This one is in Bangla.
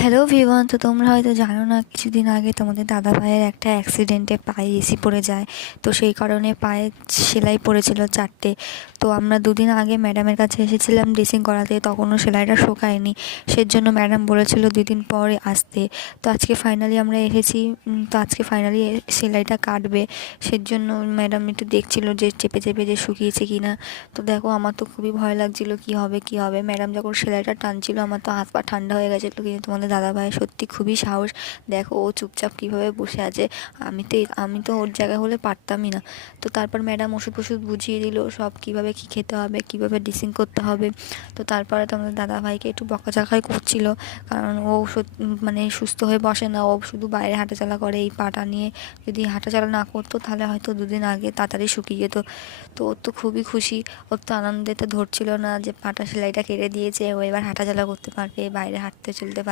হ্যালো ভিভান, তো তোমরা হয়তো জানো না, কিছুদিন আগে তোমাদের দাদা ভাইয়ের একটা অ্যাক্সিডেন্টে পায়ে এসি পড়ে যায়। তো সেই কারণে পায়ে সেলাই পড়েছিল 4টে। তো আমরা দুদিন আগে ম্যাডামের কাছে এসেছিলাম ড্রেসিং করাতে, তখনও সেলাইটা শোকায়নি। সেজন্য ম্যাডাম বলেছিল 2 দিন পরে আসতে। তো আজকে ফাইনালি আমরা এসেছি। তো আজকে ফাইনালি সেলাইটা কাটবে। সেজন্য ম্যাডাম একটু দেখছিল যে চেপে চেপে যে শুকিয়েছে কি না। তো দেখো, আমার তো খুবই ভয় লাগছিল কী হবে কী হবে। ম্যাডাম যখন সেলাইটা টানছিল আমার তো হাত পা ঠান্ডা হয়ে গেছিলো। কিন্তু তোমাদের দাদাভাই সত্যি খুবই সাহস। দেখো ও চুপচাপ কীভাবে বসে আছে। আমি তো ওর জায়গা হলে পারতামই না। তো তারপর ম্যাডাম ওষুধ ফষুধ বুঝিয়ে দিল সব, কীভাবে কী খেতে হবে, কীভাবে ড্রেসিং করতে হবে। তো তারপরে তোমাদের দাদাভাইকে একটু বকাঝকাই করছিল, কারণ ও মানে সুস্থ হয়ে বসে না, ও শুধু বাইরে হাঁটাচলা করে এই পাটা নিয়ে। যদি হাঁটাচলা না করতো তাহলে হয়তো 2 দিন আগে তাড়াতাড়ি শুকিয়ে যেত। তো ওর তো খুবই খুশি। ওর তো আনন্দেতে ধরছিল না যে পাটা সেলাইটা কেটে দিয়েছে, ও এবার হাঁটাচলা করতে পারবে, বাইরে হাঁটতে চলতে পারবে।